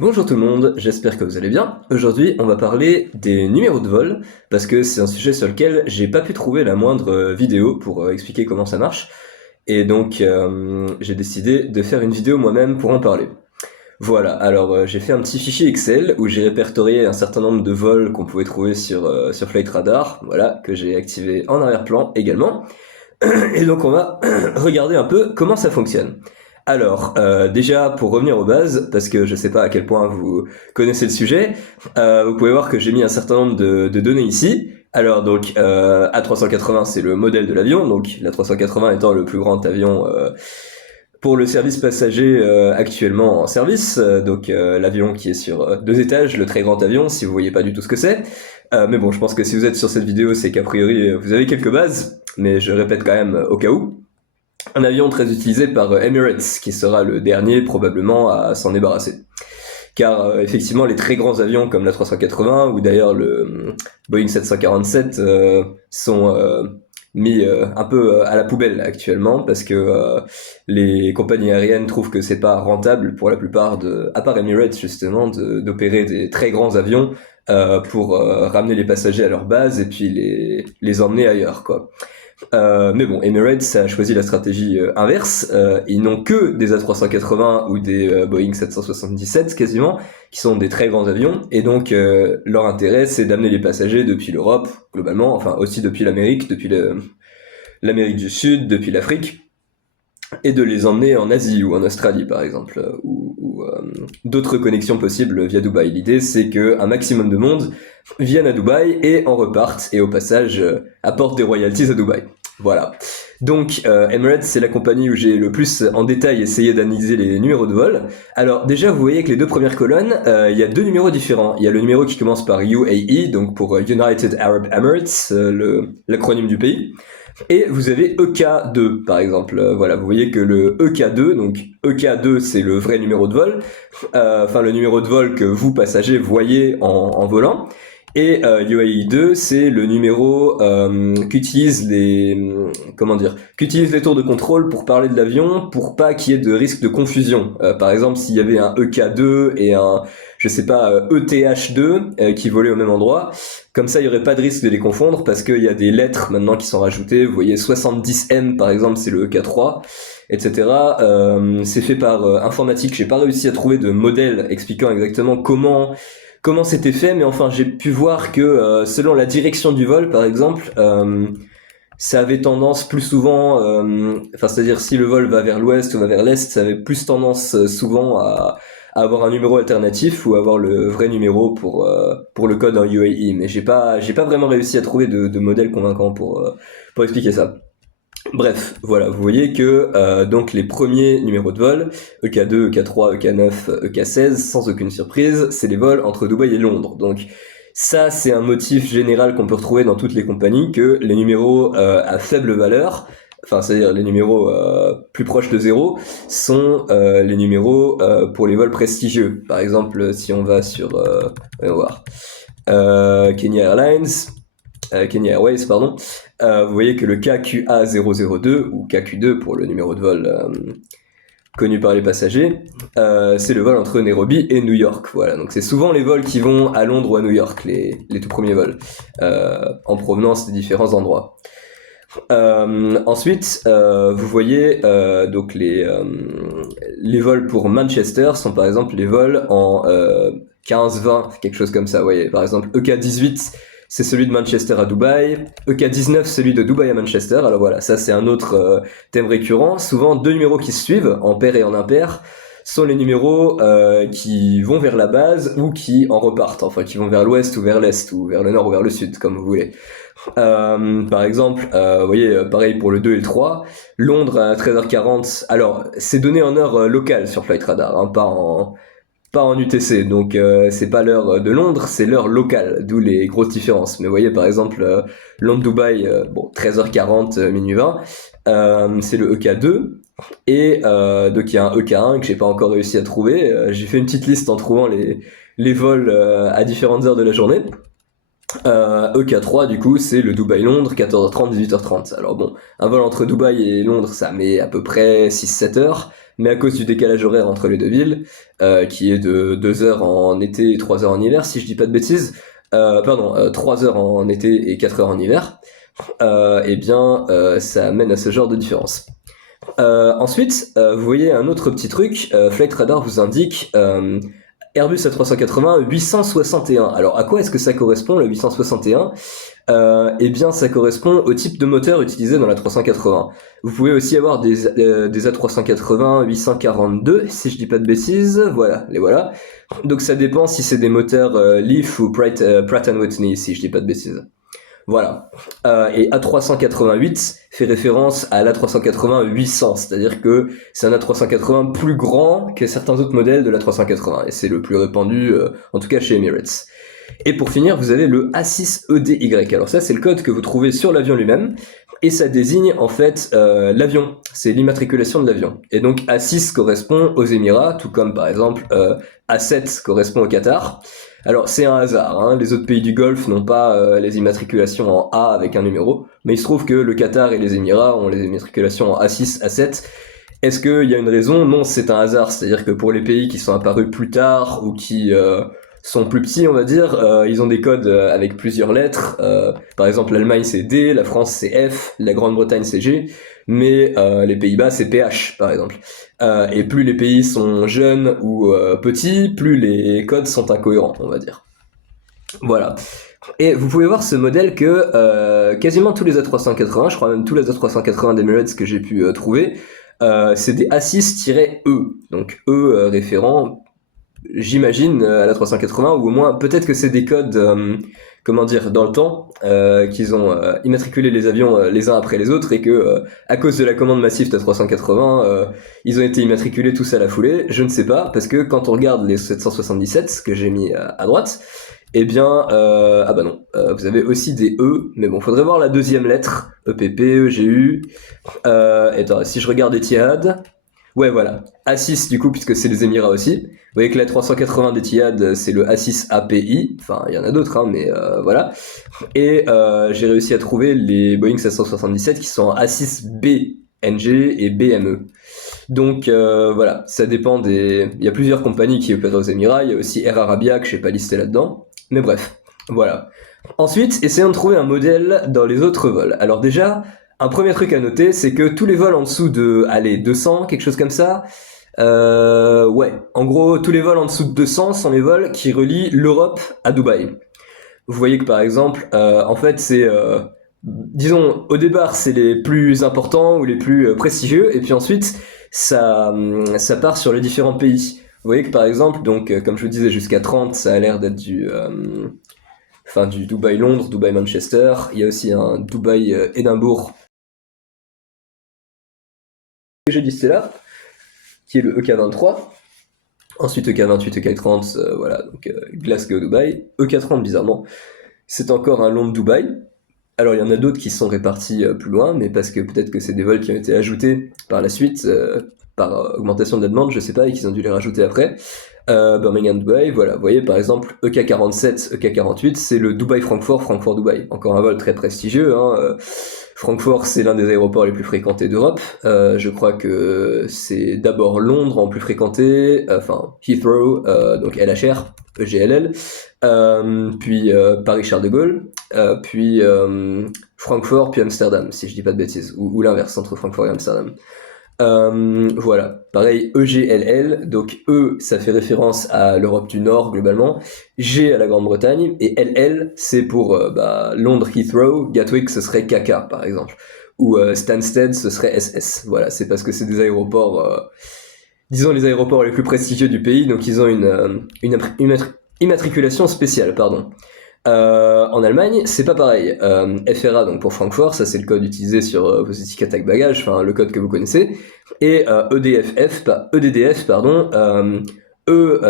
Bonjour tout le monde, j'espère que vous allez bien. Aujourd'hui, on va parler des numéros de vol, parce que c'est un sujet sur lequel j'ai pas pu trouver la moindre vidéo pour expliquer comment ça marche, et donc j'ai décidé de faire une vidéo moi-même pour en parler. Voilà, alors j'ai fait un petit fichier Excel où j'ai répertorié un certain nombre de vols qu'on pouvait trouver sur Flight Radar, voilà, que j'ai activé en arrière-plan également. Et donc on va regarder un peu comment ça fonctionne. Alors, déjà pour revenir aux bases, parce que je sais pas à quel point vous connaissez le sujet, vous pouvez voir que j'ai mis un certain nombre de données ici. Alors donc A380 c'est le modèle de l'avion, donc l'A380 étant le plus grand avion pour le service passager actuellement en service, donc l'avion qui est sur deux étages, le très grand avion, si vous voyez pas du tout ce que c'est. Mais bon, je pense que si vous êtes sur cette vidéo, c'est qu'a priori vous avez quelques bases, mais je répète quand même au cas où. Un avion très utilisé par Emirates, qui sera le dernier probablement à s'en débarrasser. Car effectivement, les très grands avions comme la 380 ou d'ailleurs le Boeing 747 sont mis un peu à la poubelle actuellement parce que les compagnies aériennes trouvent que c'est pas rentable pour la plupart à part Emirates justement, d'opérer des très grands avions pour ramener les passagers à leur base et puis les emmener ailleurs, quoi. Mais bon, Emirates a choisi la stratégie inverse. Ils n'ont que des A380 ou des Boeing 777 quasiment, qui sont des très grands avions, et donc leur intérêt c'est d'amener les passagers depuis l'Europe, globalement, enfin aussi depuis l'Amérique, depuis l'Amérique du Sud, depuis l'Afrique, et de les emmener en Asie ou en Australie par exemple, ou d'autres connexions possibles via Dubaï. L'idée c'est que un maximum de monde vienne à Dubaï et en repartent, et au passage apportent des royalties à Dubaï. Voilà. Donc Emirates c'est la compagnie où j'ai le plus en détail essayé d'analyser les numéros de vol. Alors déjà vous voyez que les deux premières colonnes, il y a deux numéros différents. Il y a le numéro qui commence par UAE, donc pour United Arab Emirates, l'acronyme du pays. Et vous avez EK2 par exemple. Voilà, vous voyez que le EK2, donc EK2 c'est le vrai numéro de vol, enfin le numéro de vol que vous passagers voyez en volant. Et UAE2 c'est le numéro qu'utilisent qu'utilisent les tours de contrôle pour parler de l'avion, pour pas qu'il y ait de risque de confusion. Par exemple, s'il y avait un EK2 et un, je sais pas, ETH2 qui volaient au même endroit, comme ça il y aurait pas de risque de les confondre parce qu'il y a des lettres maintenant qui sont rajoutées. Vous voyez 70M par exemple, c'est le EK3, etc. C'est fait par informatique. J'ai pas réussi à trouver de modèle expliquant exactement comment c'était fait, mais enfin j'ai pu voir que selon la direction du vol par exemple, ça avait tendance plus souvent, enfin c'est-à-dire si le vol va vers l'ouest ou va vers l'est, ça avait plus tendance souvent à avoir un numéro alternatif ou avoir le vrai numéro pour le code en UAE. Mais j'ai pas vraiment réussi à trouver de modèle convaincant pour expliquer ça. Bref, voilà, vous voyez que donc les premiers numéros de vol, EK2, EK3, EK9, EK16, sans aucune surprise, c'est les vols entre Dubaï et Londres. Donc ça, c'est un motif général qu'on peut retrouver dans toutes les compagnies, que les numéros à faible valeur, enfin c'est-à-dire les numéros plus proches de zéro, sont les numéros pour les vols prestigieux. Par exemple, si on va sur, on va voir, Kenya Airlines, Kenya Airways, pardon, vous voyez que le KQA002, ou KQ2 pour le numéro de vol connu par les passagers, c'est le vol entre Nairobi et New York. Voilà, donc c'est souvent les vols qui vont à Londres ou à New York, les tout premiers vols, en provenance des différents endroits. Ensuite, vous voyez donc les vols pour Manchester sont par exemple les vols en 15-20, quelque chose comme ça. Vous voyez, par exemple EK18 c'est celui de Manchester à Dubaï, EK19 celui de Dubaï à Manchester. Alors voilà, ça c'est un autre thème récurrent. Souvent deux numéros qui se suivent en pair et en impair sont les numéros qui vont vers la base ou qui en repartent, enfin qui vont vers l'ouest ou vers l'est ou vers le nord ou vers le sud comme vous voulez. Par exemple, vous voyez, pareil pour le 2 et le 3, Londres à 13h40, alors c'est donné en heure locale sur Flight Radar, hein, pas en UTC, donc c'est pas l'heure de Londres, c'est l'heure locale, d'où les grosses différences. Mais vous voyez par exemple, Londres-Dubaï, bon 13h40, minuit 20, c'est le EK2, et donc il y a un EK1 que j'ai pas encore réussi à trouver. J'ai fait une petite liste en trouvant les vols à différentes heures de la journée. EK3 du coup c'est le Dubaï-Londres 14h30 18h30. Alors bon, un vol entre Dubaï et Londres ça met à peu près 6-7 heures, mais à cause du décalage horaire entre les deux villes, qui est de 2 heures en été et 3 heures en hiver, si je dis pas de bêtises, 3 heures en été et 4 heures en hiver, eh bien, ça mène à ce genre de différence. Ensuite, vous voyez un autre petit truc, Flight Radar vous indique Airbus A380 861. Alors à quoi est-ce que ça correspond le 861 ? Eh bien ça correspond au type de moteur utilisé dans la 380. Vous pouvez aussi avoir des A380 842 si je dis pas de bêtises, voilà, les voilà. Donc ça dépend si c'est des moteurs Leaf ou Pratt Whitney si je dis pas de bêtises. Voilà. Et A388 fait référence à l'A380-800, c'est-à-dire que c'est un A380 plus grand que certains autres modèles de l'A380, et c'est le plus répandu, en tout cas chez Emirates. Et pour finir, vous avez le A6EDY. Alors ça, c'est le code que vous trouvez sur l'avion lui-même, et ça désigne en fait l'avion, c'est l'immatriculation de l'avion. Et donc A6 correspond aux Émirats, tout comme par exemple A7 correspond au Qatar. Alors c'est un hasard, hein. Les autres pays du Golfe n'ont pas les immatriculations en A avec un numéro, mais il se trouve que le Qatar et les Émirats ont les immatriculations en A6, A7. Est-ce qu'il y a une raison ? Non, c'est un hasard, c'est-à-dire que pour les pays qui sont apparus plus tard ou qui sont plus petits, on va dire, ils ont des codes avec plusieurs lettres. Par exemple, l'Allemagne c'est D, la France c'est F, la Grande-Bretagne c'est G, mais les Pays-Bas c'est PH, par exemple. Et plus les pays sont jeunes ou petits, plus les codes sont incohérents, on va dire. Voilà. Et vous pouvez voir ce modèle que quasiment tous les A380, je crois même tous les A380 d'Emirates que j'ai pu trouver, c'est des A6-E. Donc E référent, j'imagine, à la 380, ou au moins peut-être que c'est des codes, comment dire, dans le temps, qu'ils ont immatriculé les avions les uns après les autres, et que à cause de la commande massive de 380, ils ont été immatriculés tous à la foulée. Je ne sais pas, parce que quand on regarde les 777 que j'ai mis à droite, eh bien, ah bah non, vous avez aussi des E, mais bon, faudrait voir la deuxième lettre, EPP, EGU, attends, si je regarde Etihad, ouais voilà, A6 du coup, puisque c'est les Émirats aussi, vous voyez que la 380 d'Etihad, c'est le A6 API, enfin, il y en a d'autres, hein, mais voilà, et j'ai réussi à trouver les Boeing 777 qui sont en A6B, NG et BME. Donc voilà, ça dépend des... Il y a plusieurs compagnies qui opèrent aux Émirats, il y a aussi Air Arabia que je n'ai pas listé là-dedans, mais bref, voilà. Ensuite, essayons de trouver un modèle dans les autres vols. Alors déjà, un premier truc à noter, c'est que tous les vols en dessous de, allez, 200, quelque chose comme ça, ouais, en gros, tous les vols en dessous de 200 sont les vols qui relient l'Europe à Dubaï. Vous voyez que par exemple, en fait, c'est... disons, au départ, c'est les plus importants ou les plus prestigieux, et puis ensuite, ça part sur les différents pays. Vous voyez que par exemple, donc, comme je vous disais, jusqu'à 30, ça a l'air d'être du Dubaï-Londres, Dubaï-Manchester. Il y a aussi un Dubaï-Édimbourg que j'ai listé là, qui est le EK23. Ensuite EK28, EK30, voilà, donc Glasgow-Dubaï. EK30, bizarrement, c'est encore un long de Dubaï. Alors il y en a d'autres qui sont répartis plus loin, mais parce que peut-être que c'est des vols qui ont été ajoutés par la suite, par augmentation de la demande, je sais pas, et qu'ils ont dû les rajouter après. Birmingham Dubaï, voilà, vous voyez par exemple EK47, EK48, c'est le Dubaï-Francfort, Francfort-Dubaï. Encore un vol très prestigieux, hein. Francfort, c'est l'un des aéroports les plus fréquentés d'Europe. Je crois que c'est d'abord Londres en plus fréquenté, enfin Heathrow, donc LHR, EGLL, puis Paris-Charles de Gaulle, puis Francfort, puis Amsterdam, si je dis pas de bêtises, ou l'inverse entre Francfort et Amsterdam. Voilà, pareil, EGLL, donc E, ça fait référence à l'Europe du Nord globalement, G à la Grande-Bretagne, et LL, c'est pour Londres Heathrow, Gatwick, ce serait KK par exemple, ou Stansted, ce serait SS. Voilà, c'est parce que c'est des aéroports, disons les aéroports les plus prestigieux du pays, donc ils ont une immatriculation spéciale, pardon. En Allemagne, c'est pas pareil. FRA, donc pour Francfort, ça c'est le code utilisé sur vos étiquettes avec bagages, enfin le code que vous connaissez. Et EDDF, pardon.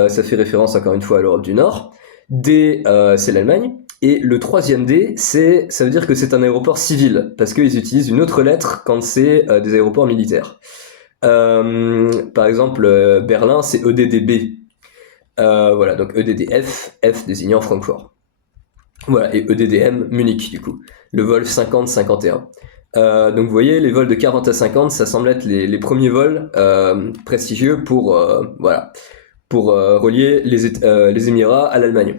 Ça fait référence encore une fois à l'Europe du Nord. D, c'est l'Allemagne. Et le troisième D, ça veut dire que c'est un aéroport civil, parce qu'ils utilisent une autre lettre quand c'est des aéroports militaires. Par exemple, Berlin, c'est EDDB. Voilà, donc EDDF, F désignant Francfort. Voilà, et EDDM, Munich, du coup. Le vol 50-51. Donc vous voyez, les vols de 40 à 50, ça semble être les premiers vols prestigieux pour relier les Émirats à l'Allemagne.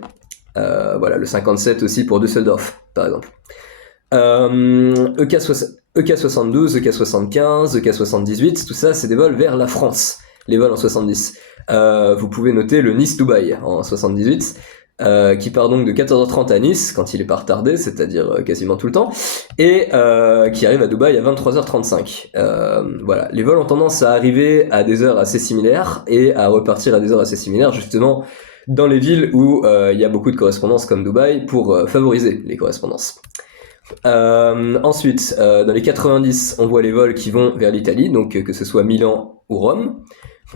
Voilà, le 57 aussi pour Düsseldorf, par exemple. EK72, EK75, EK78, tout ça, c'est des vols vers la France, les vols en 70. Vous pouvez noter le Nice-Dubaï en 78, qui part donc de 14h30 à Nice, quand il est pas retardé, c'est-à-dire quasiment tout le temps, et qui arrive à Dubaï à 23h35. Voilà, les vols ont tendance à arriver à des heures assez similaires, et à repartir à des heures assez similaires, justement, dans les villes où il y a beaucoup de correspondances comme Dubaï, pour favoriser les correspondances. Ensuite, dans les 90, on voit les vols qui vont vers l'Italie, donc que ce soit Milan ou Rome.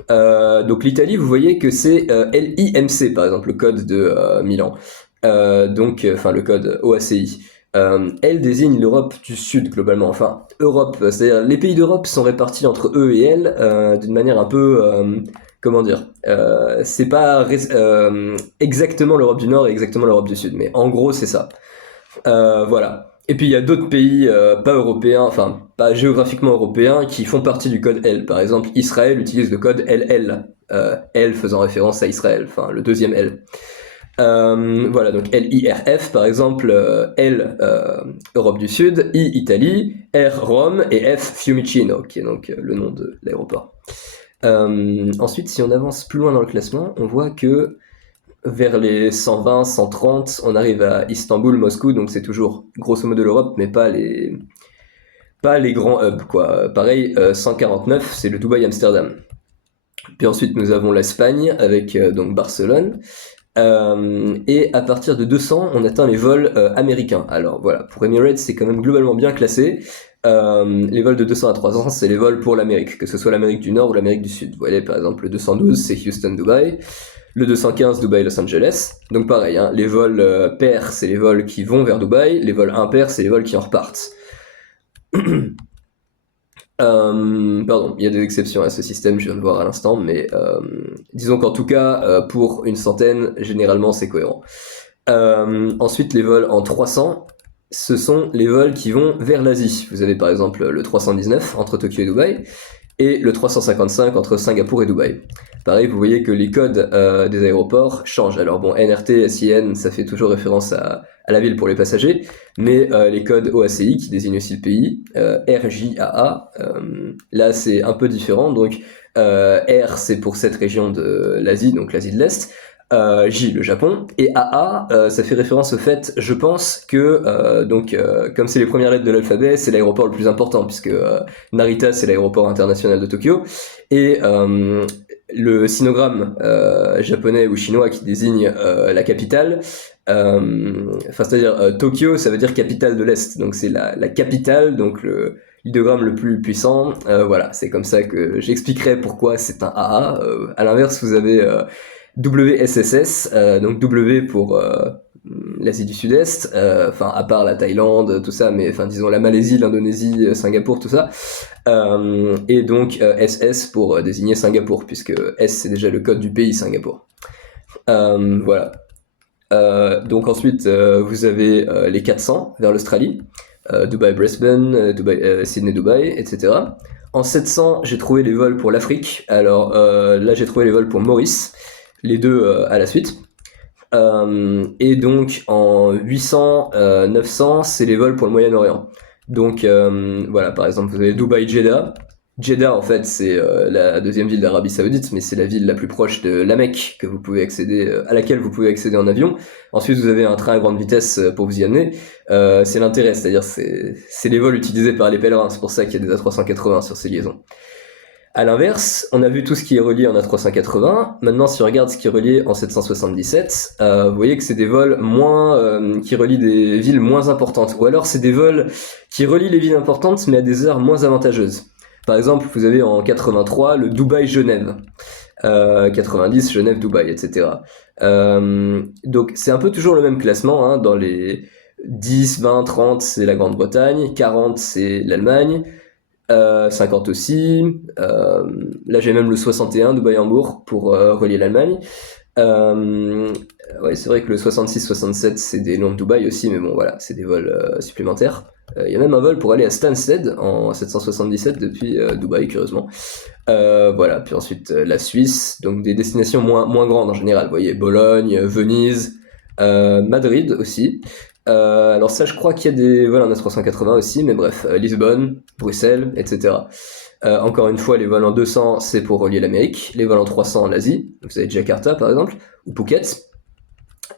Donc l'Italie, vous voyez que c'est LIMC, par exemple, le code de Milan. Enfin le code OACI. Elle désigne l'Europe du Sud, globalement. Enfin, Europe, c'est-à-dire les pays d'Europe sont répartis entre eux et elle d'une manière un peu... comment dire, c'est pas exactement l'Europe du Nord et exactement l'Europe du Sud, mais en gros c'est ça. Voilà. Et puis il y a d'autres pays pas européens, enfin pas géographiquement européens, qui font partie du code L. Par exemple, Israël utilise le code LL, L faisant référence à Israël, enfin le deuxième L. Voilà, donc LIRF par exemple, L Europe du Sud, I Italie, R Rome et F Fiumicino, qui est donc le nom de l'aéroport. Ensuite, si on avance plus loin dans le classement, on voit que vers les 120, 130, on arrive à Istanbul, Moscou, donc c'est toujours grosso modo l'Europe, mais pas les grands hubs, quoi. Pareil, 149, c'est le Dubaï-Amsterdam. Puis ensuite, nous avons l'Espagne, avec donc Barcelone. Et à partir de 200, on atteint les vols américains. Alors voilà, pour Emirates, c'est quand même globalement bien classé. Les vols de 200 à 300, c'est les vols pour l'Amérique, que ce soit l'Amérique du Nord ou l'Amérique du Sud. Vous voyez, par exemple, le 212, c'est Houston-Dubaï. Le 215, Dubaï-Los Angeles. Donc pareil, hein, les vols pairs, c'est les vols qui vont vers Dubaï. Les vols impairs, c'est les vols qui en repartent. Pardon, il y a des exceptions à ce système, je viens de voir à l'instant, mais disons qu'en tout cas, pour une centaine, généralement, c'est cohérent. Ensuite, les vols en 300, ce sont les vols qui vont vers l'Asie. Vous avez par exemple le 319 entre Tokyo et Dubaï, et le 355 entre Singapour et Dubaï. Pareil, vous voyez que les codes des aéroports changent. Alors bon, NRT, SIN, ça fait toujours référence à la ville pour les passagers, mais les codes OACI, qui désignent aussi le pays, RJAA, là c'est un peu différent. Donc R, c'est pour cette région de l'Asie, donc l'Asie de l'Est, J, le Japon, et AA, ça fait référence au fait, je pense, que comme c'est les premières lettres de l'alphabet, c'est l'aéroport le plus important, puisque Narita, c'est l'aéroport international de Tokyo, et le sinogramme japonais ou chinois qui désigne la capitale, c'est-à-dire Tokyo, ça veut dire capitale de l'Est, donc c'est la capitale, donc l'idéogramme le plus puissant. Voilà, c'est comme ça que j'expliquerai pourquoi c'est un AA. À l'inverse, vous avez WSSS, donc W pour l'Asie du Sud-Est, enfin à part la Thaïlande, tout ça, mais enfin disons la Malaisie, l'Indonésie, Singapour, tout ça. Et donc SS pour désigner Singapour, puisque S c'est déjà le code du pays Singapour. Voilà. Donc ensuite vous avez les 400 vers l'Australie, Dubaï-Brisbane, Sydney-Dubaï, etc. En 700, j'ai trouvé les vols pour l'Afrique. Alors là, j'ai trouvé les vols pour Maurice, les deux à la suite. Et donc en 800, 900, c'est les vols pour le Moyen-Orient. Donc voilà, par exemple, vous avez Dubaï-Jeddah. Jeddah, en fait, c'est la deuxième ville d'Arabie Saoudite, mais c'est la ville la plus proche de la Mecque que vous pouvez accéder, à laquelle vous pouvez accéder en avion. Ensuite, vous avez un train à grande vitesse pour vous y amener. C'est l'intérêt, c'est-à-dire c'est les vols utilisés par les pèlerins. C'est pour ça qu'il y a des A380 sur ces liaisons. À l'inverse, on a vu tout ce qui est relié en A380. Maintenant, si on regarde ce qui est relié en 777, vous voyez que c'est des vols qui relient des villes moins importantes. Ou alors, c'est des vols qui relient les villes importantes, mais à des heures moins avantageuses. Par exemple, vous avez en 83 le Dubaï-Genève, 90 Genève-Dubaï, etc. Donc c'est un peu toujours le même classement, hein, dans les 10, 20, 30 c'est la Grande-Bretagne, 40 c'est l'Allemagne, 50 aussi, là j'ai même le 61 Dubaï-Hambourg pour relier l'Allemagne. Ouais, c'est vrai que le 66-67 c'est des longs de Dubaï aussi, mais bon voilà, c'est des vols supplémentaires. Il y a même un vol pour aller à Stansted en 777 depuis Dubaï, curieusement. Voilà, puis ensuite la Suisse, donc des destinations moins grandes en général. Vous voyez, Bologne, Venise, Madrid aussi. Alors ça, je crois qu'il y a des vols en A380 aussi, mais bref, Lisbonne, Bruxelles, etc. Encore une fois, les vols en 200, c'est pour relier l'Amérique. Les vols en 300, l'Asie. Vous avez Jakarta, par exemple, ou Phuket.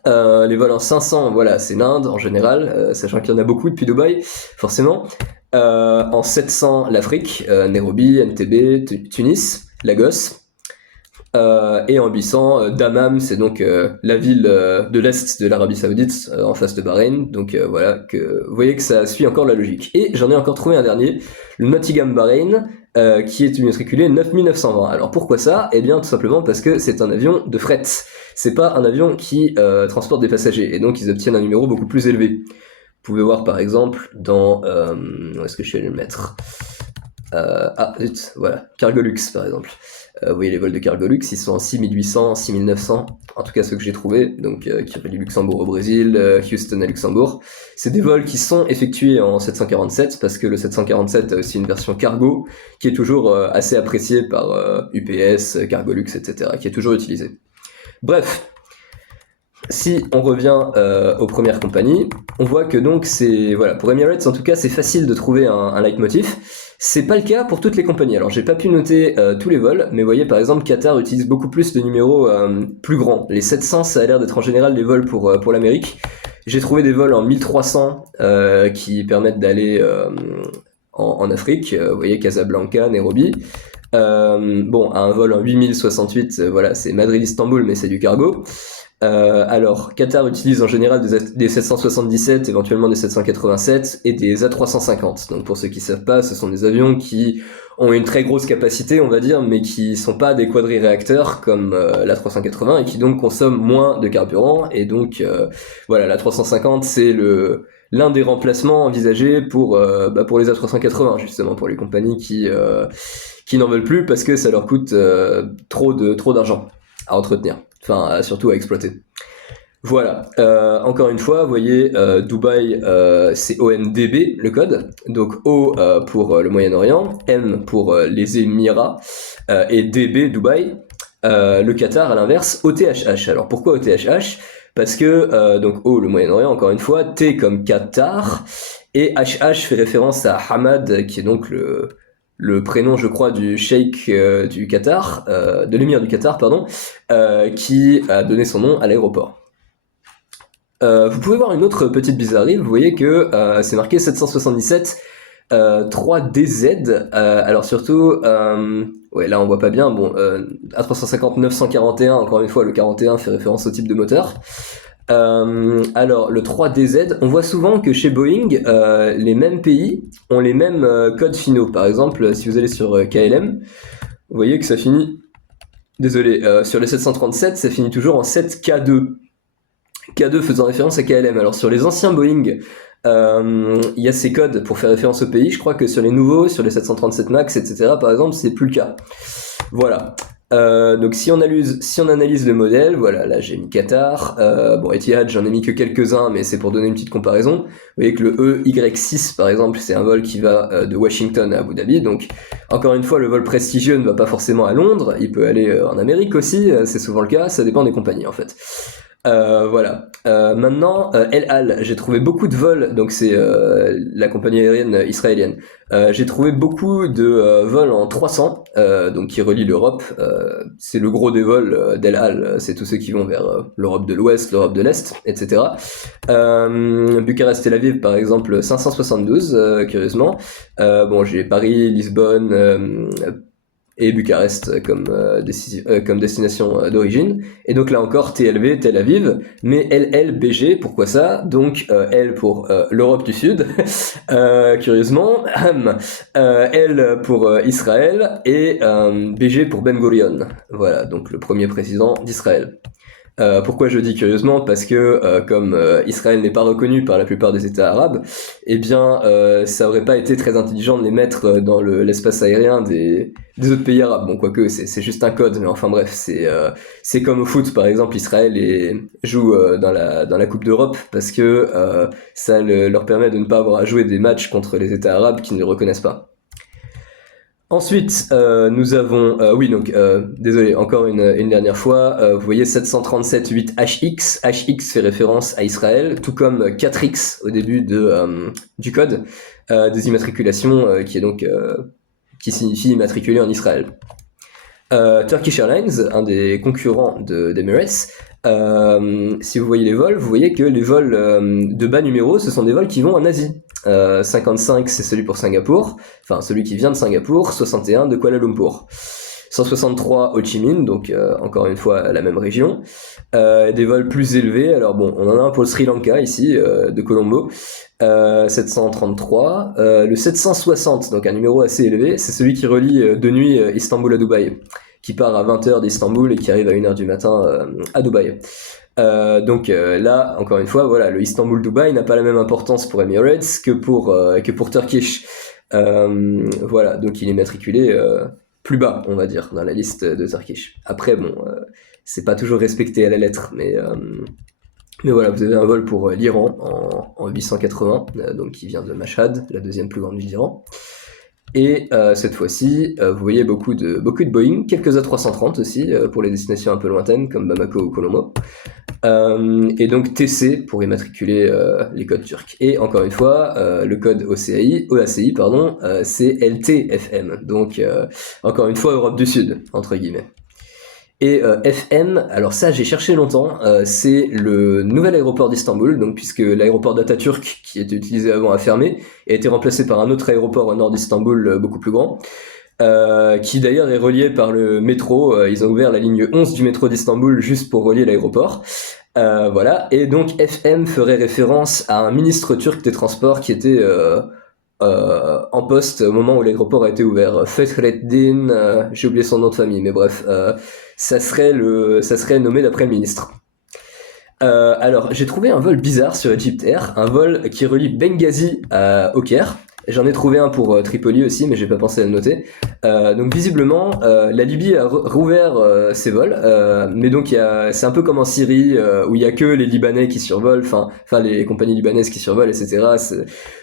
Les vols en 500, voilà, c'est l'Inde en général, sachant qu'il y en a beaucoup depuis Dubaï, forcément. En 700, l'Afrique, Nairobi, NTB, Tunis, Lagos. Et en 800, Dammam, c'est donc la ville de l'Est de l'Arabie Saoudite, en face de Bahreïn. Donc voilà, vous voyez que ça suit encore la logique. Et j'en ai encore trouvé un dernier, le Nottingham Bahreïn, qui est immatriculé 9920. Alors pourquoi ça? Eh bien tout simplement parce que c'est un avion de fret. C'est pas un avion qui transporte des passagers, et donc ils obtiennent un numéro beaucoup plus élevé. Vous pouvez voir par exemple dans... où est-ce que je vais le mettre? Zut, voilà, Cargolux par exemple. Vous voyez les vols de Cargolux, ils sont en 6800, 6900, en tout cas ceux que j'ai trouvés, donc qui relient Luxembourg au Brésil, Houston à Luxembourg. C'est des vols qui sont effectués en 747, parce que le 747 a aussi une version cargo, qui est toujours assez appréciée par UPS, Cargolux, etc., qui est toujours utilisée. Bref, si on revient aux premières compagnies, on voit que donc c'est... Voilà, pour Emirates en tout cas, c'est facile de trouver un leitmotiv. C'est pas le cas pour toutes les compagnies. Alors j'ai pas pu noter tous les vols, mais vous voyez par exemple Qatar utilise beaucoup plus de numéros plus grands. Les 700, ça a l'air d'être en général des vols pour l'Amérique. J'ai trouvé des vols en 1300 qui permettent d'aller en Afrique. Vous voyez Casablanca, Nairobi. Bon, un vol en 8068, voilà, c'est Madrid-Istanbul, mais c'est du cargo. Alors, Qatar utilise en général des 777, éventuellement des 787 et des A350. Donc pour ceux qui savent pas, ce sont des avions qui ont une très grosse capacité, on va dire, mais qui sont pas des quadri-réacteurs comme l'A380 et qui donc consomment moins de carburant. Et donc voilà, l'A350 c'est l'un des remplacements envisagés pour les A380, justement, pour les compagnies qui n'en veulent plus parce que ça leur coûte trop d'argent à entretenir. Enfin, surtout à exploiter. Voilà. Encore une fois, vous voyez, Dubaï, c'est OMDB, le code. Donc O pour le Moyen-Orient, M pour les Émirats, et DB, Dubaï. Le Qatar, à l'inverse, OTHH. Alors pourquoi OTHH? Parce que, donc O, le Moyen-Orient, encore une fois, T comme Qatar, et HH fait référence à Hamad, qui est donc le prénom, je crois, du cheikh du Qatar, de l'émir du Qatar, pardon, qui a donné son nom à l'aéroport. Vous pouvez voir une autre petite bizarrerie, vous voyez que c'est marqué 777 3DZ, alors surtout, ouais là on voit pas bien, bon, A350 941, encore une fois le 41 fait référence au type de moteur. Alors le 3DZ, on voit souvent que chez Boeing, les mêmes pays ont les mêmes codes finaux. Par exemple, si vous allez sur KLM, vous voyez que ça finit, désolé, sur les 737, ça finit toujours en 7K2. K2 faisant référence à KLM. Alors sur les anciens Boeing, il y a ces codes pour faire référence au pays. Je crois que sur les nouveaux, sur les 737 MAX, etc., par exemple, c'est plus le cas. Voilà. Donc si on analyse le modèle, voilà, là j'ai mis Qatar, bon Etihad j'en ai mis que quelques-uns, mais c'est pour donner une petite comparaison. Vous voyez que le EY6 par exemple, c'est un vol qui va de Washington à Abu Dhabi, donc encore une fois le vol prestigieux ne va pas forcément à Londres, il peut aller en Amérique aussi, c'est souvent le cas, ça dépend des compagnies en fait. Voilà. Maintenant, El Al, j'ai trouvé beaucoup de vols, donc c'est la compagnie aérienne israélienne. J'ai trouvé beaucoup de vols en 300, donc qui relient l'Europe. C'est le gros des vols d'El Al, c'est tous ceux qui vont vers l'Europe de l'Ouest, l'Europe de l'Est, etc. Bucarest-Tel Aviv, par exemple, 572, curieusement. Bon, j'ai Paris, Lisbonne, et Bucarest comme destination d'origine. Et donc là encore TLV, Tel Aviv, mais LLBG, pourquoi ça? Donc L pour l'Europe du Sud, curieusement, L pour Israël, et BG pour Ben Gurion. Voilà, donc le premier président d'Israël. Pourquoi je dis curieusement? Parce que comme Israël n'est pas reconnu par la plupart des États arabes, eh bien ça aurait pas été très intelligent de les mettre dans l'espace aérien des autres pays arabes. Bon, quoique c'est juste un code, mais enfin bref, c'est comme au foot par exemple, Israël joue dans la Coupe d'Europe parce que ça leur permet de ne pas avoir à jouer des matchs contre les États arabes qui ne le reconnaissent pas. Ensuite, nous avons, oui, donc, désolé, encore une dernière fois, vous voyez 737.8HX. HX fait référence à Israël, tout comme 4X au début du code des immatriculations, qui signifie immatriculé en Israël. Turkish Airlines, un des concurrents d'Emirates, si vous voyez les vols, vous voyez que les vols de bas numéro, ce sont des vols qui vont en Asie. 55, c'est celui pour Singapour, enfin celui qui vient de Singapour, 61 de Kuala Lumpur. 163 Ho Chi Minh, donc encore une fois la même région. Des vols plus élevés, alors bon, on en a un pour le Sri Lanka ici, de Colombo. 733. Le 760, donc un numéro assez élevé, c'est celui qui relie de nuit Istanbul à Dubaï, qui part à 20h d'Istanbul et qui arrive à 1h du matin à Dubaï. Donc là, encore une fois, voilà, le Istanbul-Dubaï n'a pas la même importance pour Emirates que pour Turkish. Voilà, donc il est matriculé plus bas, on va dire, dans la liste de Turkish. Après, bon, c'est pas toujours respecté à la lettre, mais voilà, vous avez un vol pour l'Iran en 880, donc qui vient de Mashhad, la deuxième plus grande ville d'Iran. Et cette fois-ci, vous voyez beaucoup de Boeing, quelques A330 aussi, pour les destinations un peu lointaines, comme Bamako ou Colombo. Et donc TC pour immatriculer les codes turcs. Et encore une fois, le code OACI, c'est LTFM. Donc encore une fois, Europe du Sud, entre guillemets. Et FM, alors ça j'ai cherché longtemps, c'est le nouvel aéroport d'Istanbul, donc puisque l'aéroport d'Atatürk qui était utilisé avant a fermé, et a été remplacé par un autre aéroport au nord d'Istanbul beaucoup plus grand, qui d'ailleurs est relié par le métro. Ils ont ouvert la ligne 11 du métro d'Istanbul juste pour relier l'aéroport. Voilà, et donc FM ferait référence à un ministre turc des Transports qui était en poste au moment où l'aéroport a été ouvert. Fethreddin, j'ai oublié son nom de famille, mais bref, ça serait nommé d'après le ministre. Alors, j'ai trouvé un vol bizarre sur Egypt Air, un vol qui relie Benghazi au Caire. J'en ai trouvé un pour Tripoli aussi, mais j'ai pas pensé à le noter. Donc visiblement, la Libye a rouvert ses vols, mais donc c'est un peu comme en Syrie où il y a que les Libanais qui survolent, enfin les compagnies libanaises qui survolent, etc.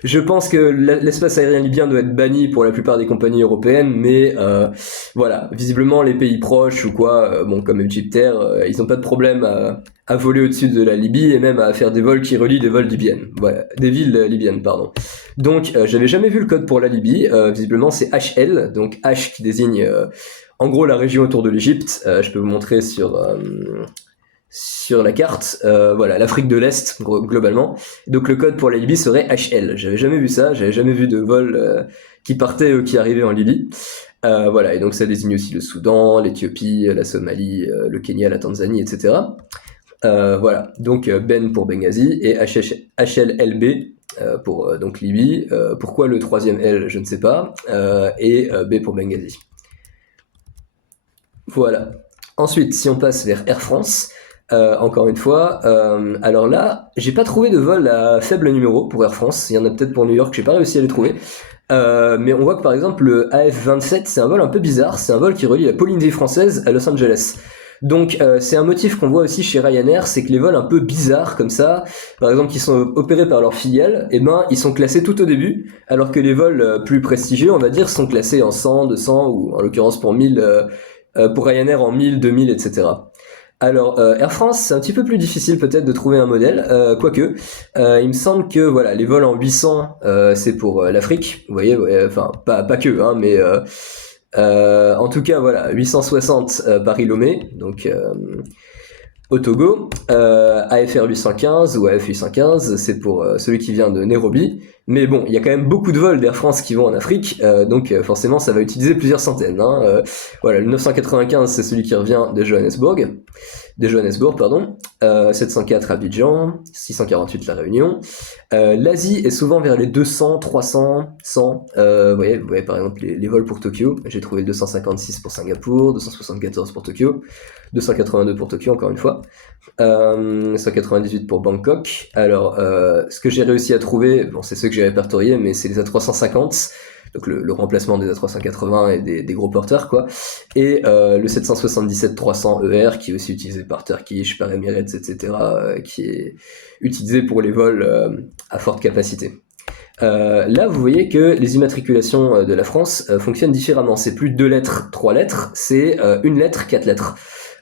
Je pense que l'espace aérien libyen doit être banni pour la plupart des compagnies européennes, mais voilà, visiblement les pays proches ou quoi, bon comme Egypt Air, ils ont pas de problème à voler au-dessus de la Libye et même à faire des vols qui relient des vols libyennes, voilà, des villes libyennes, pardon. Donc j'avais jamais vu le code pour la Libye, visiblement c'est HL, donc H qui désigne en gros la région autour de l'Égypte. Je peux vous montrer sur la carte, voilà, l'Afrique de l'Est globalement. Donc le code pour la Libye serait HL. J'avais jamais vu ça, j'avais jamais vu de vol qui partait ou qui arrivait en Libye. Voilà, et donc ça désigne aussi le Soudan, l'Éthiopie, la Somalie, le Kenya, la Tanzanie, etc. Voilà, donc Ben pour Benghazi et HLLB pour donc Libye. Pourquoi le troisième L, je ne sais pas. Et B pour Benghazi. Voilà. Ensuite, si on passe vers Air France, encore une fois, alors là, j'ai pas trouvé de vol à faible numéro pour Air France. Il y en a peut-être pour New York, j'ai pas réussi à les trouver. Mais on voit que par exemple le AF27, c'est un vol un peu bizarre. C'est un vol qui relie la Polynésie française à Los Angeles. Donc c'est un motif qu'on voit aussi chez Ryanair, c'est que les vols un peu bizarres comme ça, par exemple qui sont opérés par leur filiale, eh ben ils sont classés tout au début, alors que les vols plus prestigieux, on va dire, sont classés en 100, 200 ou en l'occurrence pour 1000, pour Ryanair en 1000, 2000, etc. Alors Air France, c'est un petit peu plus difficile peut-être de trouver un modèle, quoique il me semble que voilà, les vols en 800 c'est pour l'Afrique, vous voyez, enfin pas que, hein, mais en tout cas, voilà, 860 Paris-Lomé, donc au Togo. AFR 815 ou AF 815, c'est pour celui qui vient de Nairobi. Mais bon, il y a quand même beaucoup de vols d'Air France qui vont en Afrique, donc forcément ça va utiliser plusieurs centaines. Voilà, le 995 c'est celui qui revient de Johannesburg, pardon. 704 Abidjan, 648 La Réunion. L'Asie est souvent vers les 200, 300, 100. Vous voyez par exemple les vols pour Tokyo. J'ai trouvé le 256 pour Singapour, 274 pour Tokyo, 282 pour Tokyo encore une fois. 198 pour Bangkok. Alors, ce que j'ai réussi à trouver, bon, c'est ceux que j'ai répertoriés, mais c'est les A350, donc le remplacement des A380 et des gros porteurs, quoi. Et le 777-300 ER, qui est aussi utilisé par Turkish, par Emirates, etc., qui est utilisé pour les vols à forte capacité. Là, vous voyez que les immatriculations de la France fonctionnent différemment. C'est plus 2 lettres, 3 lettres, c'est 1 lettre, 4 lettres.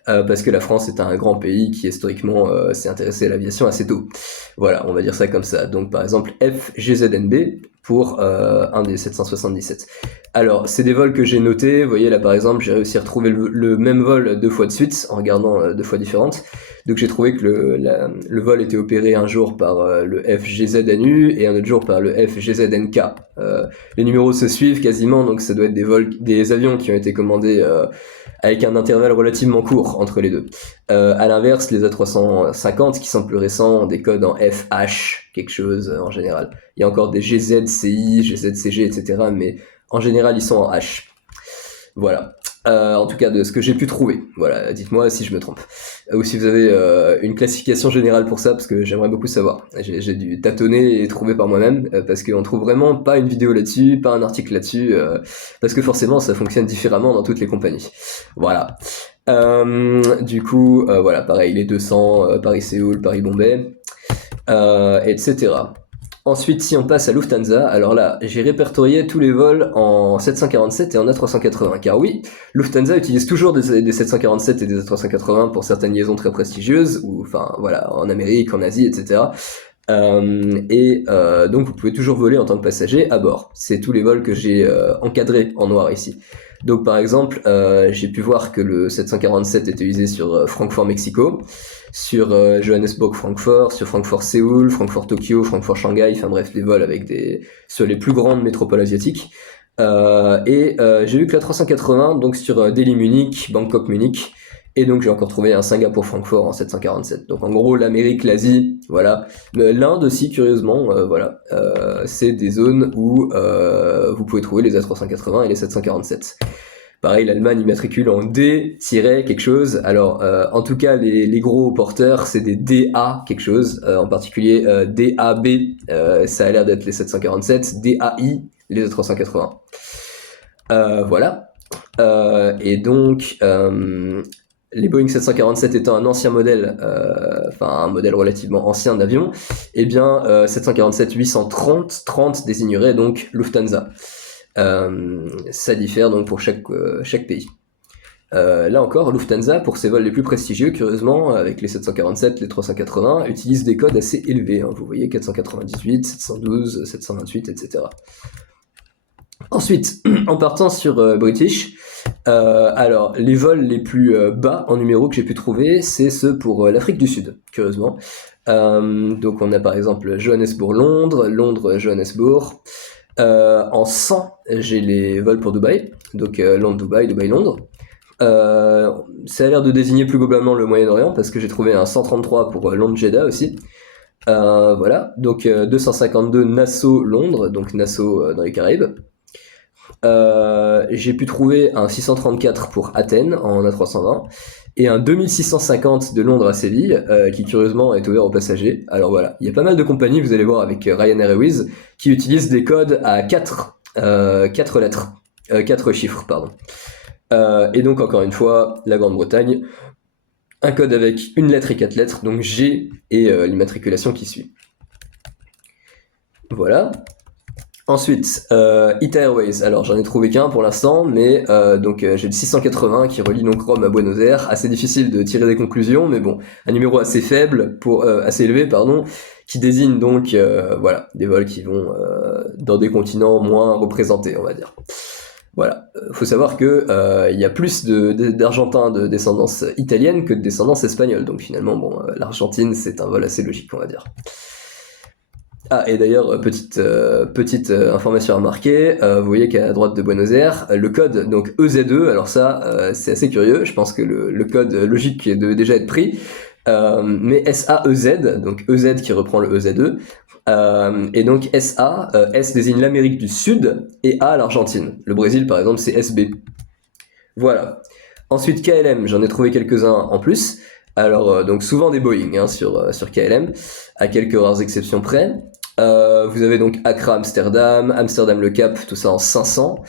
Parce que la France est un grand pays qui historiquement s'est intéressé à l'aviation assez tôt. Voilà, on va dire ça comme ça. Donc par exemple FGZNB pour un des 777. Alors c'est des vols que j'ai notés. Vous voyez là par exemple j'ai réussi à retrouver le même vol 2 fois de suite en regardant 2 fois différentes. Donc j'ai trouvé que le vol était opéré un jour par le FGZNU et un autre jour par le FGZNK. Les numéros se suivent quasiment, donc ça doit être des avions qui ont été commandés avec un intervalle relativement court entre les deux. À l'inverse, les A350 qui sont plus récents ont des codes en FH, quelque chose en général. Il y a encore des GZCI, GZCG, etc. Mais en général, ils sont en H. Voilà. En tout cas, de ce que j'ai pu trouver. Voilà, dites-moi si je me trompe. Ou si vous avez une classification générale pour ça, parce que j'aimerais beaucoup savoir. J'ai dû tâtonner et trouver par moi-même, parce qu'on trouve vraiment pas une vidéo là-dessus, pas un article là-dessus, parce que forcément, ça fonctionne différemment dans toutes les compagnies. Voilà. Du coup, voilà, pareil, les 200, Paris-Séoul, Paris-Bombay, etc. Ensuite, si on passe à Lufthansa, alors là, j'ai répertorié tous les vols en 747 et en A380, car oui, Lufthansa utilise toujours des 747 et des A380 pour certaines liaisons très prestigieuses, ou enfin voilà, en Amérique, en Asie, etc. Donc vous pouvez toujours voler en tant que passager à bord. C'est tous les vols que j'ai encadrés en noir ici. Donc par exemple, j'ai pu voir que le 747 était usé sur Francfort-Mexico, sur Johannesburg-Francfort, sur Francfort-Séoul, Francfort-Tokyo, Francfort-Shanghai, enfin bref, des vols avec sur les plus grandes métropoles asiatiques. J'ai vu que la 380, donc sur Delhi-Munich, Bangkok-Munich, et donc j'ai encore trouvé un Singapour-Francfort en 747. Donc en gros, l'Amérique, l'Asie, voilà. L'Inde aussi, curieusement, voilà. C'est des zones où vous pouvez trouver les A380 et les 747. Pareil, l'Allemagne immatricule en D- quelque chose. Alors, en tout cas, les gros porteurs, c'est des DA quelque chose. En particulier, DAB, ça a l'air d'être les 747. DAI, les A380. Voilà. Et donc, les Boeing 747 étant un ancien modèle, un modèle relativement ancien d'avion, eh bien, 747-830, 30 désignerait donc Lufthansa. Ça diffère donc pour chaque pays. Là encore, Lufthansa, pour ses vols les plus prestigieux, curieusement, avec les 747, les 380, utilise des codes assez élevés. Vous voyez, 498, 712, 728, etc. Ensuite, en partant sur British, alors les vols les plus bas en numéro que j'ai pu trouver, c'est ceux pour l'Afrique du Sud, curieusement. Donc on a par exemple Johannesburg-Londres, Londres-Johannesburg. En 100, j'ai les vols pour Dubaï, donc Londres-Dubaï, Dubaï-Londres. Ça a l'air de désigner plus globalement le Moyen-Orient, parce que j'ai trouvé un 133 pour Londres-Jeddah aussi. Voilà, donc 252 Nassau-Londres, donc Nassau dans les Caraïbes. J'ai pu trouver un 634 pour Athènes en A320 et un 2650 de Londres à Séville qui curieusement est ouvert aux passagers. Alors voilà, il y a pas mal de compagnies, vous allez voir avec Ryanair Airways, qui utilisent des codes à 4 lettres, 4 chiffres, pardon. Et donc encore une fois, la Grande-Bretagne, un code avec une lettre et 4 lettres, donc G et l'immatriculation qui suit. Voilà. Ensuite, ITA Airways. Alors j'en ai trouvé qu'un pour l'instant, mais j'ai le 680 qui relie donc Rome à Buenos Aires. Assez difficile de tirer des conclusions, mais bon, un numéro assez faible, assez élevé, pardon, qui désigne donc voilà des vols qui vont dans des continents moins représentés, on va dire. Voilà, faut savoir que il y a plus d'Argentins de descendance italienne que de descendance espagnole, donc finalement bon, l'Argentine c'est un vol assez logique, on va dire. Ah, et d'ailleurs, petite information à remarquer, vous voyez qu'à droite de Buenos Aires, le code, donc EZE, alors ça, c'est assez curieux, je pense que le code logique devait déjà être pris, mais SAEZ, donc EZ qui reprend le EZE, et donc SA, S désigne l'Amérique du Sud, et A l'Argentine. Le Brésil, par exemple, c'est SB. Voilà. Ensuite, KLM, j'en ai trouvé quelques-uns en plus. Alors, donc souvent des Boeing hein, sur KLM, à quelques rares exceptions près. Vous avez donc Accra, Amsterdam, Amsterdam Le Cap, tout ça en 500.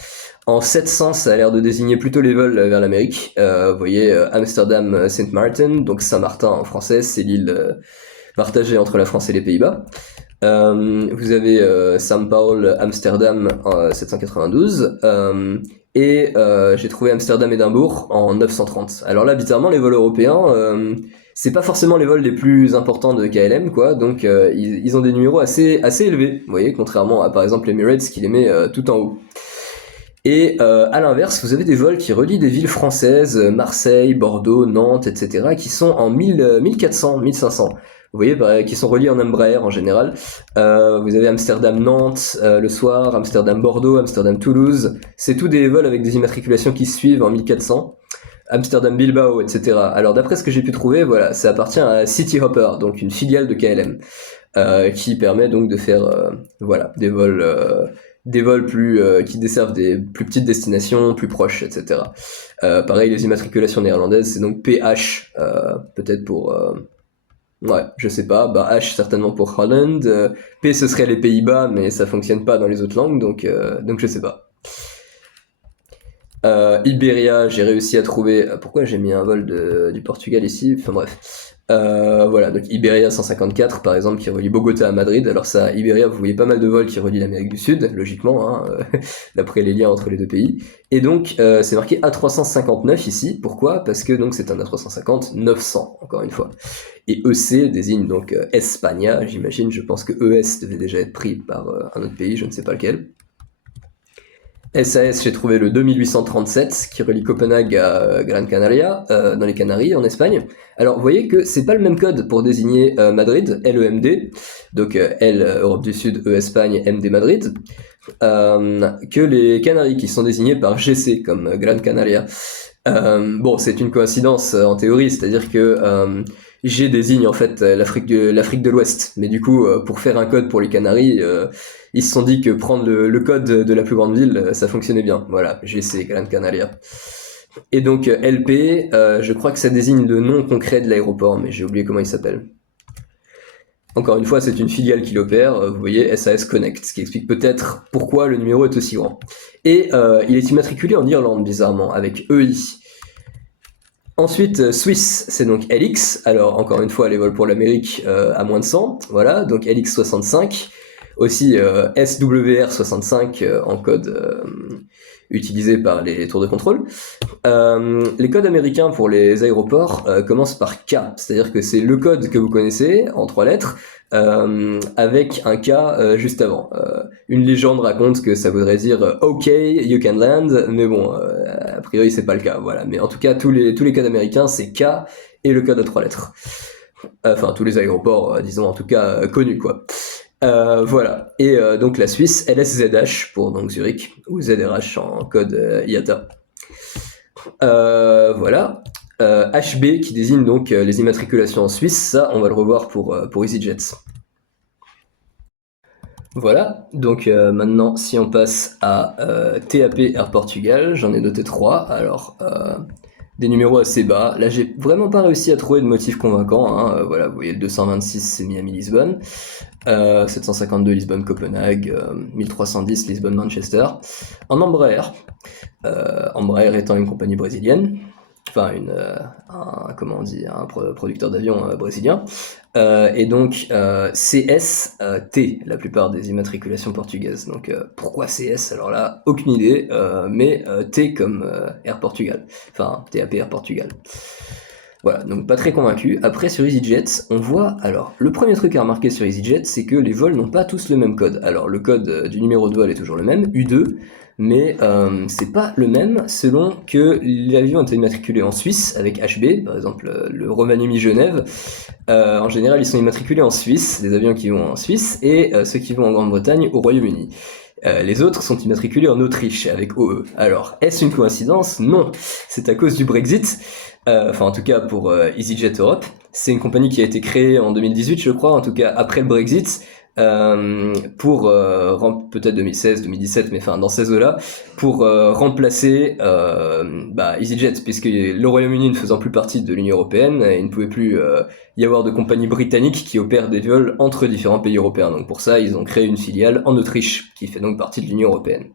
En 700, ça a l'air de désigner plutôt les vols vers l'Amérique. Vous voyez Amsterdam Saint Martin, donc Saint-Martin en français, c'est l'île partagée entre la France et les Pays-Bas. Vous avez São Paulo, Amsterdam en 792. Et j'ai trouvé Amsterdam-Édimbourg en 930. Alors là, bizarrement, les vols européens, c'est pas forcément les vols les plus importants de KLM, quoi. Donc ils ont des numéros assez élevés, vous voyez, contrairement à par exemple Emirates qui les met tout en haut. Et à l'inverse, vous avez des vols qui relient des villes françaises, Marseille, Bordeaux, Nantes, etc., qui sont en 1400, 1500. Vous voyez, qui sont reliés en Embraer en général. Vous avez Amsterdam-Nantes le soir, Amsterdam-Bordeaux, Amsterdam-Toulouse. C'est tous des vols avec des immatriculations qui suivent en 1400. Amsterdam-Bilbao, etc. Alors d'après ce que j'ai pu trouver, voilà, ça appartient à City Hopper, donc une filiale de KLM, qui permet donc de faire voilà, des vols plus qui desservent des plus petites destinations, plus proches, etc. Pareil, les immatriculations néerlandaises, c'est donc PH, peut-être pour... ouais, je sais pas, bah H certainement pour Holland, P ce serait les Pays-Bas, mais ça fonctionne pas dans les autres langues, donc je sais pas. Iberia, j'ai réussi à trouver... pourquoi j'ai mis un vol du Portugal ici? Enfin bref. Voilà, donc Iberia 154 par exemple qui relie Bogota à Madrid. Alors ça, Iberia, vous voyez pas mal de vols qui relient l'Amérique du Sud, logiquement, hein, d'après les liens entre les deux pays. Et donc c'est marqué A359 ici. Pourquoi? Parce que donc c'est un A350 900, encore une fois. Et EC désigne donc Espagna, j'imagine. Je pense que ES devait déjà être pris par un autre pays, je ne sais pas lequel. SAS, j'ai trouvé le 2837 qui relie Copenhague à Gran Canaria, dans les Canaries, en Espagne. Alors, vous voyez que c'est pas le même code pour désigner Madrid, LEMD, donc L, Europe du Sud, E, Espagne, MD, Madrid, que les Canaries qui sont désignés par GC, comme Gran Canaria. Bon, c'est une coïncidence en théorie, c'est-à-dire que G désigne en fait l'Afrique de l'Ouest, mais du coup, pour faire un code pour les Canaries, ils se sont dit que prendre le code de la plus grande ville, ça fonctionnait bien. Voilà, GC, Gran Canaria. Et donc LP, je crois que ça désigne le nom concret de l'aéroport, mais j'ai oublié comment il s'appelle. Encore une fois, c'est une filiale qui l'opère, vous voyez, SAS Connect, ce qui explique peut-être pourquoi le numéro est aussi grand. Et il est immatriculé en Irlande, bizarrement, avec EI. Ensuite, Swiss, c'est donc LX, alors encore une fois, les vols pour l'Amérique à moins de 100, voilà, donc LX65, aussi SWR65 en code utilisé par les tours de contrôle. Les codes américains pour les aéroports commencent par K, c'est-à-dire que c'est le code que vous connaissez en 3 lettres, avec un K juste avant. Une légende raconte que ça voudrait dire OK, you can land, mais bon, a priori c'est pas le cas, voilà. Mais en tout cas, tous les codes américains, c'est K et le code à 3 lettres. Enfin, tous les aéroports, disons en tout cas, connus, quoi. Voilà. Et donc la Suisse, LSZH pour donc Zurich, ou ZRH en code IATA. Voilà. HB qui désigne donc les immatriculations en Suisse, ça on va le revoir pour EasyJet. Voilà, donc maintenant si on passe à TAP Air Portugal, j'en ai noté 3, alors des numéros assez bas, là j'ai vraiment pas réussi à trouver de motif convaincant, hein. Voilà, vous voyez le 226 c'est Miami-Lisbonne, 752 Lisbonne-Copenhague, 1310 Lisbonne-Manchester, en Embraer, Embraer étant une compagnie brésilienne, enfin comment on dit, un producteur d'avions brésilien, et donc CST, la plupart des immatriculations portugaises. Donc pourquoi CS? Alors là, aucune idée, mais T comme Air Portugal, enfin TAP Air Portugal. Voilà, donc pas très convaincu. Après sur EasyJet, on voit, alors le premier truc à remarquer sur EasyJet, c'est que les vols n'ont pas tous le même code. Alors le code du numéro de vol est toujours le même, U2, mais c'est pas le même selon que l'avion a été immatriculé en Suisse avec HB, par exemple le Rovaniemi-Genève. En général, ils sont immatriculés en Suisse, les avions qui vont en Suisse, et ceux qui vont en Grande-Bretagne au Royaume-Uni. Les autres sont immatriculés en Autriche avec OE. Alors, est-ce une coïncidence? Non, c'est à cause du Brexit. Enfin, en tout cas pour EasyJet Europe. C'est une compagnie qui a été créée en 2018, je crois, en tout cas après le Brexit, pour peut-être 2016, 2017, mais enfin dans ces eaux-là, pour remplacer EasyJet, puisque le Royaume-Uni ne faisant plus partie de l'Union européenne, il ne pouvait plus y avoir de compagnies britanniques qui opèrent des vols entre différents pays européens. Donc pour ça, ils ont créé une filiale en Autriche, qui fait donc partie de l'Union européenne.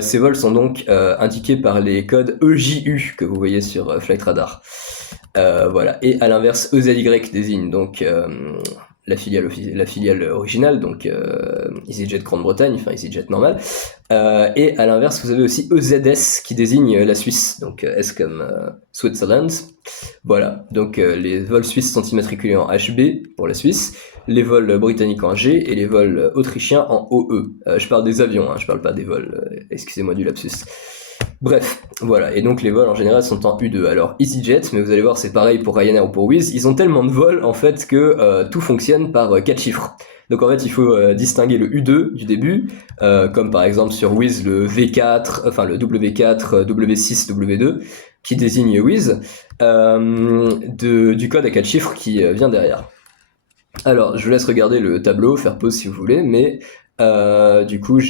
Ces vols sont donc indiqués par les codes EJU que vous voyez sur Flight Radar. Voilà. Et à l'inverse, EZY désigne donc la filiale originale, donc EasyJet Grande-Bretagne, enfin EasyJet normal. Et à l'inverse, vous avez aussi EZS qui désigne la Suisse, donc S comme Switzerland. Voilà, donc les vols suisses sont immatriculés en HB pour la Suisse, les vols britanniques en G et les vols autrichiens en OE. Je parle des avions, je parle pas des vols, excusez-moi du lapsus. Bref, voilà, et donc les vols en général sont en U2. Alors EasyJet, mais vous allez voir c'est pareil pour Ryanair ou pour Wizz, ils ont tellement de vols en fait que tout fonctionne par 4 chiffres. Donc en fait il faut distinguer le U2 du début, comme par exemple sur Wizz le V4, enfin le W4, W6, W2, qui désigne Wizz, du code à 4 chiffres qui vient derrière. Alors je vous laisse regarder le tableau, faire pause si vous voulez, mais du coup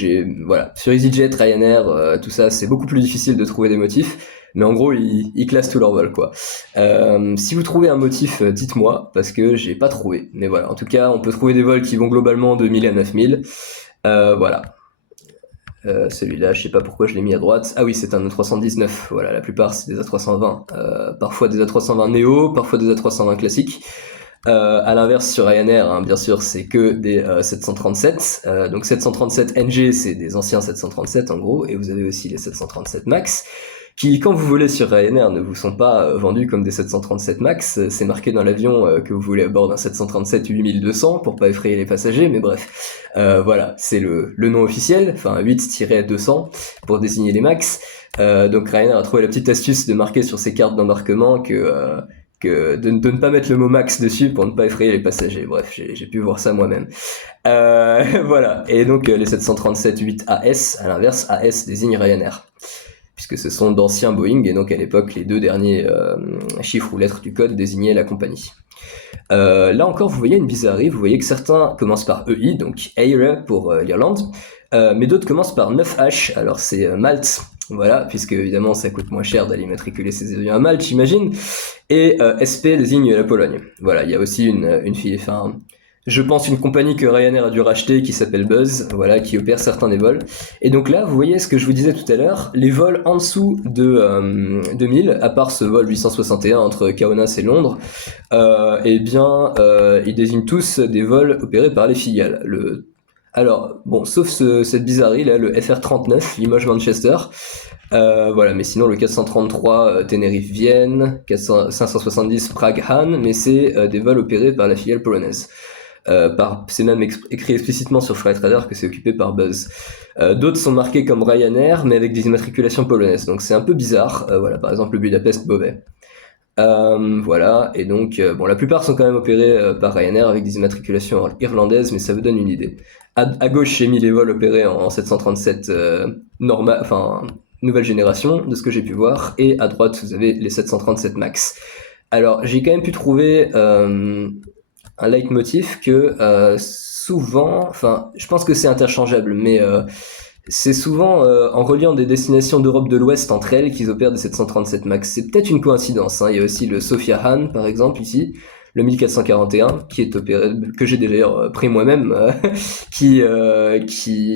voilà, sur EasyJet, Ryanair, tout ça c'est beaucoup plus difficile de trouver des motifs, mais en gros ils classent tous leurs vols quoi. Si vous trouvez un motif, dites-moi, parce que j'ai pas trouvé, mais voilà, en tout cas on peut trouver des vols qui vont globalement de 1000 à 9000, voilà. Celui-là, je sais pas pourquoi je l'ai mis à droite. Ah oui, c'est un A319. Voilà, la plupart c'est des A320. Parfois des A320 Neo, parfois des A320 classiques. À l'inverse sur Ryanair, bien sûr, c'est que des 737. Donc 737 NG, c'est des anciens 737 en gros, et vous avez aussi les 737 Max, qui, quand vous volez sur Ryanair, ne vous sont pas vendus comme des 737 Max. C'est marqué dans l'avion que vous volez à bord d'un 737 8200 pour pas effrayer les passagers, mais bref, voilà, c'est le nom officiel, enfin 8-200 pour désigner les Max. Donc Ryanair a trouvé la petite astuce de marquer sur ses cartes d'embarquement que de ne pas mettre le mot max dessus pour ne pas effrayer les passagers. Bref, j'ai pu voir ça moi-même. Voilà. Et donc les 737 8AS, à l'inverse, AS désigne Ryanair, puisque ce sont d'anciens Boeing, et donc à l'époque les deux derniers chiffres ou lettres du code désignaient la compagnie. Là encore, vous voyez une bizarrerie, vous voyez que certains commencent par EI, donc Air pour l'Irlande, mais d'autres commencent par 9H, alors c'est Malte. Voilà, puisque évidemment ça coûte moins cher d'aller matriculer ses avions à Malte, j'imagine. Et SP désigne la Pologne. Voilà, il y a aussi une fille, enfin, je pense une compagnie que Ryanair a dû racheter qui s'appelle Buzz, voilà, qui opère certains des vols. Et donc là, vous voyez ce que je vous disais tout à l'heure, les vols en dessous de 2000, à part ce vol 861 entre Kaunas et Londres, ils désignent tous des vols opérés par les filiales. Alors, bon, sauf cette bizarrerie là, le FR39 Limoges-Manchester, voilà, mais sinon le 433 Tenerife-Vienne, 570 Prague-Han, mais c'est des vols opérés par la filiale polonaise. C'est même écrit explicitement sur Flight Radar que c'est occupé par Buzz. D'autres sont marqués comme Ryanair, mais avec des immatriculations polonaises, donc c'est un peu bizarre. Voilà, par exemple le Budapest-Beauvais. Voilà, et donc bon, la plupart sont quand même opérés par Ryanair avec des immatriculations irlandaises, mais ça vous donne une idée. À gauche, j'ai mis les vols opérés en 737 normal, enfin nouvelle génération, de ce que j'ai pu voir, et à droite vous avez les 737 Max. Alors j'ai quand même pu trouver un leitmotiv que souvent, enfin je pense que c'est interchangeable, mais c'est souvent en reliant des destinations d'Europe de l'Ouest entre elles qu'ils opèrent des 737 Max. C'est peut-être une coïncidence, il y a aussi le Sofia Han par exemple ici, le 1441 qui est opéré, que j'ai d'ailleurs pris moi-même, qui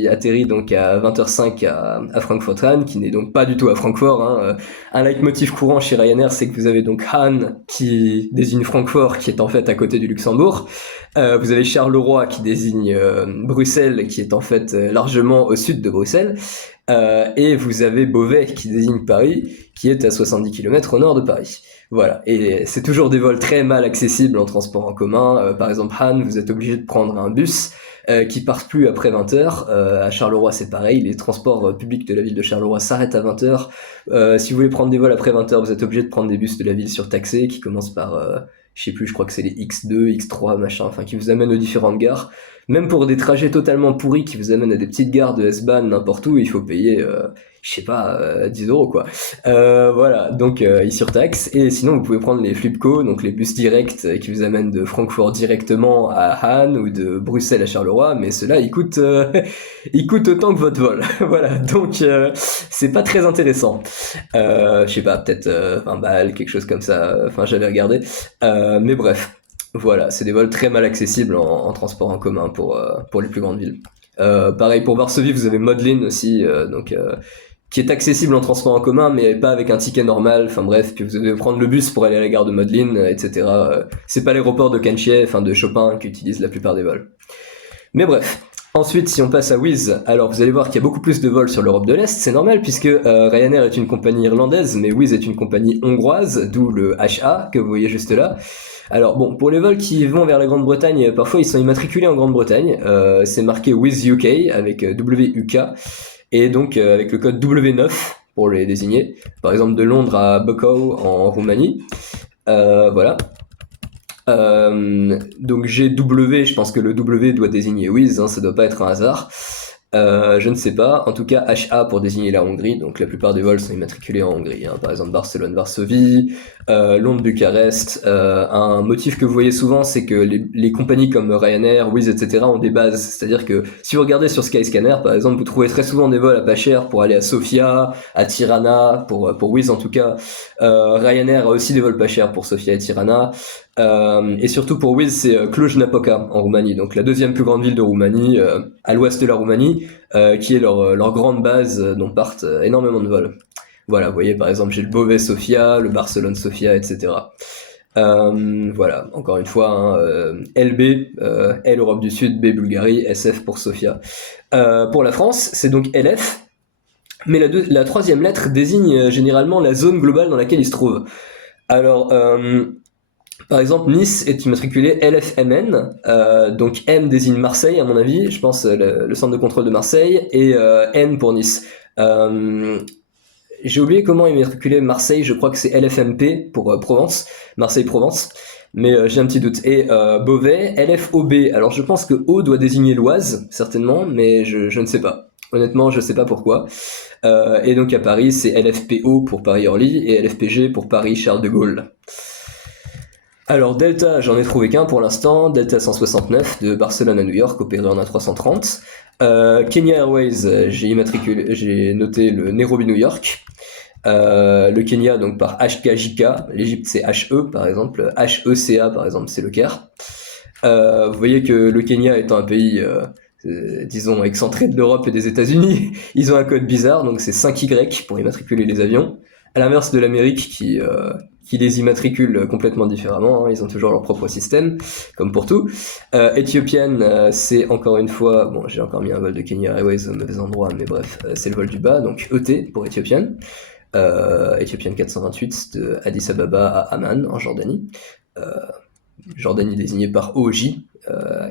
atterrit donc à 20h05 à Frankfurt Hahn, qui n'est donc pas du tout à Francfort. Un leitmotiv courant chez Ryanair, c'est que vous avez donc Hahn qui désigne Francfort, qui est en fait à côté du Luxembourg. Vous avez Charleroi qui désigne Bruxelles, qui est en fait largement au sud de Bruxelles. Et vous avez Beauvais qui désigne Paris, qui est à 70 km au nord de Paris. Voilà, et c'est toujours des vols très mal accessibles en transport en commun. Par exemple, Han, vous êtes obligé de prendre un bus qui part plus après 20h. À Charleroi, c'est pareil, les transports publics de la ville de Charleroi s'arrêtent à 20h. Si vous voulez prendre des vols après 20h, vous êtes obligé de prendre des bus de la ville surtaxés qui commencent par, je sais plus, je crois que c'est les X2, X3, machin, enfin qui vous amènent aux différentes gares. Même pour des trajets totalement pourris qui vous amènent à des petites gares de S-Bahn n'importe où, il faut payer, je sais pas, 10 € quoi. Voilà, donc ils surtaxent. Et sinon, vous pouvez prendre les Flipco, donc les bus directs qui vous amènent de Francfort directement à Han ou de Bruxelles à Charleroi, mais ceux-là, ils coûtent autant que votre vol. Voilà, donc c'est pas très intéressant. Je sais pas, peut-être 20 balles, quelque chose comme ça. Enfin, j'avais regardé. Mais bref. Voilà, c'est des vols très mal accessibles en transport en commun pour les plus grandes villes. Pareil pour Varsovie, vous avez Modlin aussi, qui est accessible en transport en commun, mais pas avec un ticket normal. Enfin bref, puis vous devez prendre le bus pour aller à la gare de Modlin, etc. C'est pas l'aéroport de Kanchie, enfin de Chopin, qui utilise la plupart des vols. Mais bref. Ensuite, si on passe à Wizz, alors vous allez voir qu'il y a beaucoup plus de vols sur l'Europe de l'Est, c'est normal puisque Ryanair est une compagnie irlandaise, mais Wizz est une compagnie hongroise, d'où le HA que vous voyez juste là. Alors bon, pour les vols qui vont vers la Grande-Bretagne, parfois ils sont immatriculés en Grande-Bretagne, c'est marqué Wizz UK avec WUK, et donc avec le code W9 pour les désigner, par exemple de Londres à Buckow en Roumanie. Voilà. Donc GW, je pense que le W doit désigner Wizz, hein, ça doit pas être un hasard. Je ne sais pas, en tout cas HA pour désigner la Hongrie, donc la plupart des vols sont immatriculés en Hongrie, hein. Par exemple Barcelone-Varsovie, Londres-Bucarest. Un motif que vous voyez souvent, c'est que les compagnies comme Ryanair, Wizz, etc. ont des bases, c'est-à-dire que si vous regardez sur Skyscanner par exemple, vous trouvez très souvent des vols à pas cher pour aller à Sofia, à Tirana, pour Wizz en tout cas. Ryanair a aussi des vols pas chers pour Sofia et Tirana. Et surtout pour Wizz, c'est Cluj-Napoca en Roumanie, donc la deuxième plus grande ville de Roumanie, à l'ouest de la Roumanie, qui est leur grande base dont partent énormément de vols. Voilà, vous voyez par exemple j'ai le Beauvais-Sofia, le Barcelone-Sofia, etc. Voilà, encore une fois, hein, LB, L Europe du Sud, B Bulgarie, SF pour Sofia. Pour la France, c'est donc LF, mais la troisième lettre désigne généralement la zone globale dans laquelle il se trouve. Alors, par exemple, Nice est immatriculé LFMN, donc M désigne Marseille à mon avis, je pense le centre de contrôle de Marseille, et N pour Nice. J'ai oublié comment immatriculer Marseille, je crois que c'est LFMP pour Provence, Marseille-Provence, mais j'ai un petit doute. Et Beauvais, LFOB, alors je pense que O doit désigner l'Oise, certainement, mais je ne sais pas. Honnêtement, je sais pas pourquoi. Et donc à Paris, c'est LFPO pour Paris-Orly et LFPG pour Paris-Charles de Gaulle. Alors Delta, j'en ai trouvé qu'un pour l'instant, Delta 169 de Barcelone à New York, opéré en A330. Kenya Airways, j'ai noté le Nairobi New York. Le Kenya donc par HKJK, l'Égypte c'est HE par exemple, HECA par exemple c'est le Caire. Vous voyez que le Kenya étant un pays disons excentré de l'Europe et des États-Unis, ils ont un code bizarre, donc c'est 5Y pour immatriculer les avions. À l'inverse de l'Amérique qui les immatricule complètement différemment, hein, ils ont toujours leur propre système, comme pour tout. Ethiopian, c'est encore une fois, bon j'ai encore mis un vol de Kenya Airways au mauvais endroit, mais bref, c'est le vol du bas, donc ET pour Ethiopian. Ethiopian 428 de Addis Ababa à Amman en Jordanie. Jordanie désignée par OJ,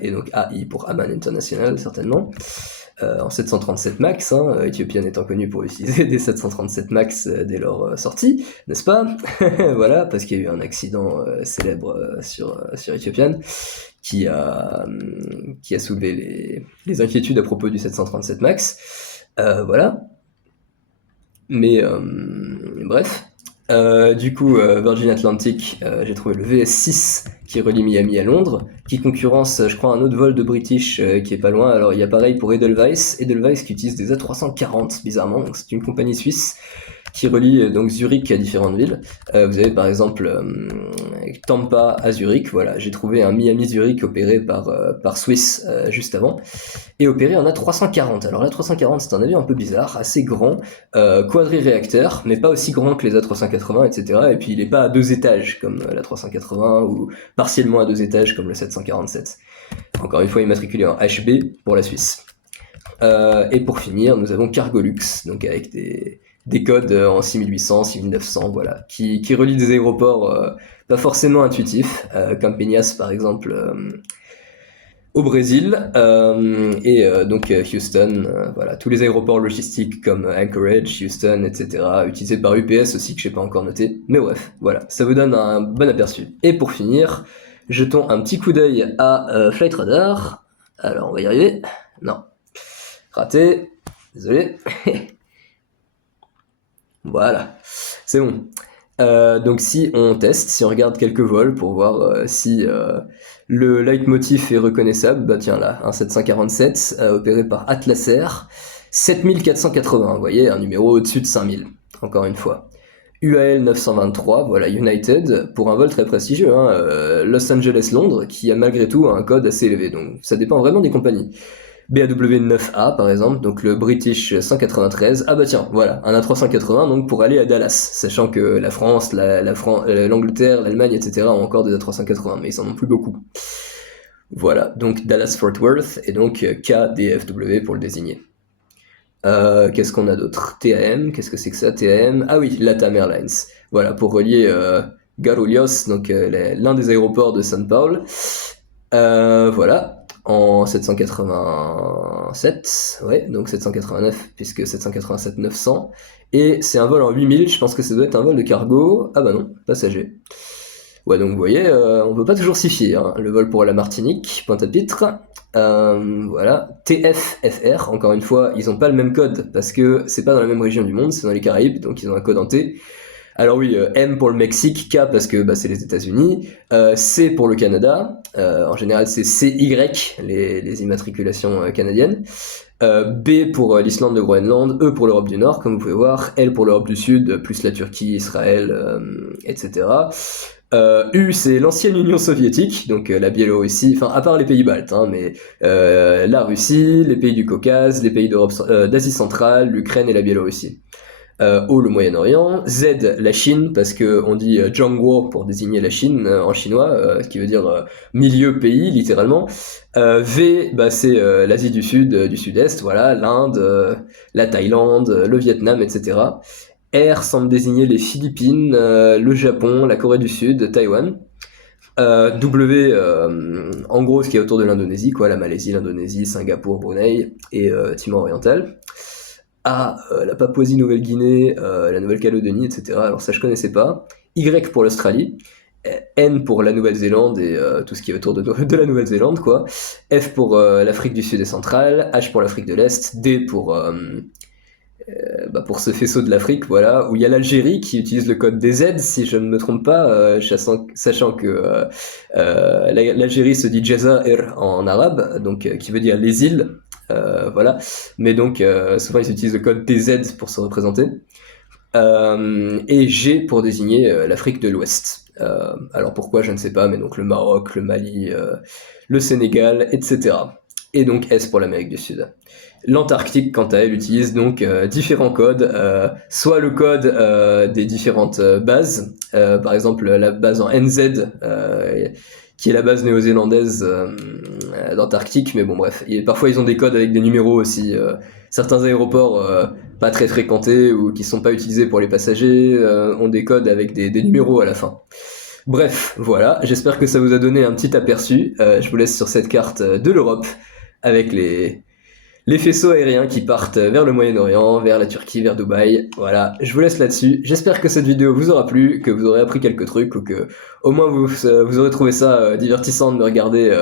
et donc AI pour Amman International certainement. En 737 MAX, hein, Ethiopian étant connu pour utiliser des 737 MAX dès leur sortie, n'est-ce pas? Voilà, parce qu'il y a eu un accident célèbre sur Ethiopian qui a soulevé les inquiétudes à propos du 737 MAX. Voilà. Mais bref. Du coup, Virgin Atlantic, j'ai trouvé le VS6 qui relie Miami à Londres, qui concurrence, je crois, un autre vol de British qui est pas loin. Alors il y a pareil pour Edelweiss qui utilise des A340 bizarrement, donc c'est une compagnie suisse qui relie donc Zurich à différentes villes. Vous avez par exemple Tampa à Zurich, voilà, j'ai trouvé un Miami-Zurich opéré par Swiss juste avant, et opéré en A340. Alors l'A340 c'est un avion un peu bizarre, assez grand, quadri-réacteur, mais pas aussi grand que les A380, etc. Et puis il est pas à 2 étages comme l'A380, ou partiellement à 2 étages comme le 747. Encore une fois immatriculé en HB pour la Suisse. Et pour finir, nous avons Cargolux, donc avec des codes en 6800, 6900, voilà, qui relient des aéroports pas forcément intuitifs, comme Peñas par exemple au Brésil, donc Houston, voilà, tous les aéroports logistiques comme Anchorage, Houston, etc., utilisés par UPS aussi, que j'ai pas encore noté, mais bref, voilà, ça vous donne un bon aperçu. Et pour finir, jetons un petit coup d'œil à Flight Radar. Alors, on va y arriver. Non. Raté. Désolé. Voilà. C'est bon. Donc si on teste, si on regarde quelques vols pour voir si le leitmotiv est reconnaissable, bah tiens là, un 747 opéré par Atlas Air, 7480, vous voyez, un numéro au-dessus de 5000, encore une fois. UAL 923, voilà, United, pour un vol très prestigieux, hein, Los Angeles-Londres, qui a malgré tout un code assez élevé, donc ça dépend vraiment des compagnies. BAW9A par exemple, donc le British 193, ah bah tiens, voilà, un A380 donc pour aller à Dallas, sachant que la France, l'Angleterre, l'Allemagne, etc. ont encore des A380, mais ils en ont plus beaucoup. Voilà, donc Dallas-Fort Worth, et donc KDFW pour le désigner. Qu'est-ce qu'on a d'autre? TAM, qu'est-ce que c'est que ça? TAM, ah oui, LATAM Airlines, voilà, pour relier Guarulhos, donc l'un des aéroports de São Paulo. Voilà, en 787, ouais, donc 789, puisque 787 900, et c'est un vol en 8000, je pense que ça doit être un vol de cargo, ah bah non, passager. Ouais, donc vous voyez, on peut pas toujours s'y fier, hein. Le vol pour la Martinique, Pointe-à-Pitre, voilà, TFFR, encore une fois, ils ont pas le même code, parce que c'est pas dans la même région du monde, c'est dans les Caraïbes, donc ils ont un code en T. Alors oui, M pour le Mexique, K parce que bah, c'est les États-Unis, C pour le Canada, en général c'est CY, les immatriculations canadiennes, B pour l'Islande de Groenland, E pour l'Europe du Nord, comme vous pouvez voir, L pour l'Europe du Sud, plus la Turquie, Israël, etc. U c'est l'ancienne Union soviétique, donc la Biélorussie, enfin à part les pays baltes, hein, mais la Russie, les pays du Caucase, les pays d'Asie centrale, l'Ukraine et la Biélorussie. O le Moyen-Orient, Z la Chine, parce que on dit Zhongguo pour désigner la Chine en chinois, ce qui veut dire milieu pays littéralement. V bah, c'est l'Asie du Sud, du Sud-Est, voilà, l'Inde, la Thaïlande, le Vietnam, etc. R semble désigner les Philippines, le Japon, la Corée du Sud, Taïwan. W, en gros ce qui est autour de l'Indonésie, quoi, la Malaisie, l'Indonésie, Singapour, Brunei et Timor oriental. A, la Papouasie-Nouvelle-Guinée, la Nouvelle-Calédonie, etc. Alors ça je connaissais pas. Y pour l'Australie. N pour la Nouvelle-Zélande et tout ce qui est autour de la Nouvelle-Zélande, quoi. F pour l'Afrique du Sud et centrale. H pour l'Afrique de l'Est. D pour ce faisceau de l'Afrique, voilà, où il y a l'Algérie qui utilise le code DZ, si je ne me trompe pas, sachant que l'Algérie se dit Jazair en arabe, donc qui veut dire les îles, voilà, mais donc souvent ils utilisent le code DZ pour se représenter, et G pour désigner l'Afrique de l'Ouest. Alors pourquoi, je ne sais pas, mais donc le Maroc, le Mali, le Sénégal, etc. Et donc S pour l'Amérique du Sud. L'Antarctique, quant à elle, utilise donc différents codes, soit le code des différentes bases, par exemple la base en NZ, qui est la base néo-zélandaise d'Antarctique, mais bon bref, et parfois ils ont des codes avec des numéros aussi. Certains aéroports pas très fréquentés ou qui sont pas utilisés pour les passagers ont des codes avec des numéros à la fin. Bref, voilà, j'espère que ça vous a donné un petit aperçu. Je vous laisse sur cette carte de l'Europe avec les faisceaux aériens qui partent vers le Moyen-Orient, vers la Turquie, vers Dubaï. Voilà, je vous laisse là-dessus. J'espère que cette vidéo vous aura plu, que vous aurez appris quelques trucs, ou que au moins vous aurez trouvé ça divertissant de me regarder,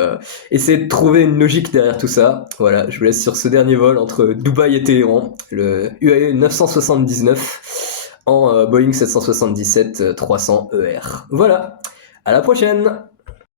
essayer de trouver une logique derrière tout ça. Voilà, je vous laisse sur ce dernier vol entre Dubaï et Téhéran, le UAE 979 en Boeing 777-300 ER. Voilà, à la prochaine!